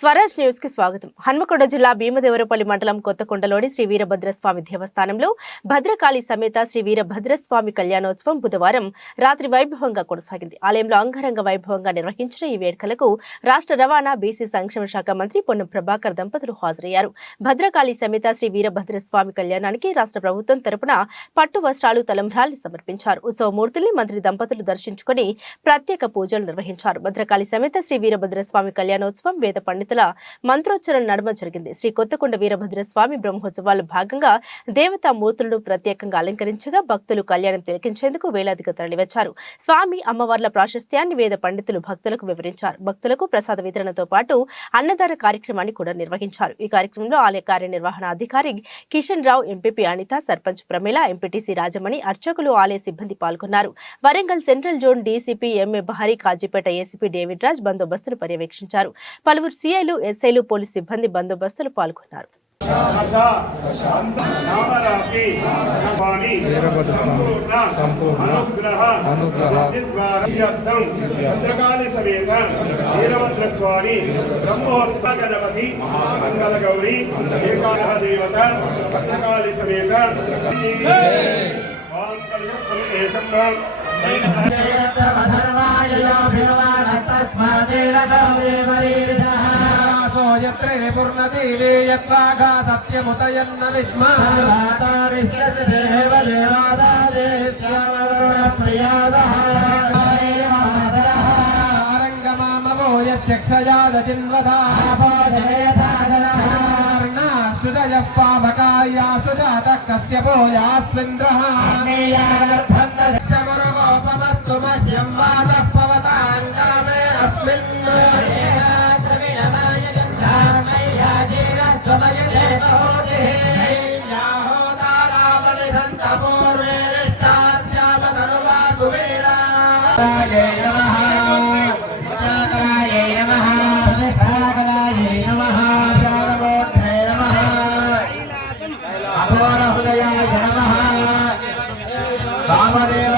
Swaraj news కి స్వాగతం. హన్మకొండ జిల్లా భీమదేవరపల్లి మండలం కొత్తకొండలోని శ్రీ వీరభద్రస్వామి దేవస్థానంలో భద్రకాళి సమేత శ్రీ వీరభద్రస్వామి కళ్యాణోత్సవం బుధవారం రాత్రి వైభవంగా కొనసాగింది. ఆలయంలో అంగరంగ వైభవంగా నిర్వహించిన ఈ వేడుకలకు రాష్ట్ర రవాణా బీసీ సంక్షేమ శాఖ మంత్రి పొన్నం ప్రభాకర్ దంపతులు హాజరయ్యారు. భద్రకాళి సమేత శ్రీ వీరభద్రస్వామి కళ్యాణానికి రాష్ట్ర ప్రభుత్వం తరపున పట్టు వస్త్రాలు, తలంబ్రాల్ని సమర్పించారు. ఉత్సవమూర్తుల్ని మంత్రి దంపతులు దర్శించుకుని ప్రత్యేక పూజలు నిర్వహించారు. భద్రకాళి సమేత శ్రీ వీరభద్రస్వామి కళ్యాణోత్సవం వేద పండితుల మంత్రోచ్చరణ నడుమ జరిగింది. శ్రీ కొత్తకొండ వీరభద్రస్వామి బ్రహ్మోత్సవాల్లో భాగంగా దేవతా మూర్తులను ప్రత్యేకంగా అలంకరించగా భక్తులు కళ్యాణం తిలకించేందుకు వేలాదిగా తరలివచ్చారు. స్వామి అమ్మవార్ల ప్రాశస్త్యాన్ని వేద పండితులు భక్తులకు వివరించారు. భక్తులకు ప్రసాద వితరణతో పాటు అన్నదాన కార్యక్రమాన్ని కూడా నిర్వహించారు. ఈ కార్యక్రమంలో ఆలయ కార్యనిర్వహణ అధికారి కిషన్ రావు, ఎంపీపీ అనిత, సర్పంచ్ ప్రమీల, ఎంపీటీసీ రాజమణి, అర్చకులు, ఆలయ సిబ్బంది పాల్గొన్నారు. Warangal central zone DCP MA Bahari, Kazipet ACP David Raj బందోబస్తును పర్యవేక్షించారు. పలువురు సిఐలు, ఎస్ఐలు, పోలీసు సిబ్బంది బందోబస్తులు పాల్గొన్నారు. పూర్ణదేవే యత్వాఘా సత్యముతయన్న విద్మః అరంగమామవో యస్య క్షయాదజిన్వదార్ణాసుజయః పావకాయా సుజాతః కశ్యపో యాస్వింద్రః శమరుగోపమస్తు మహ్యం వాదః పవతాంగామే అస్మిన్ వామదేవ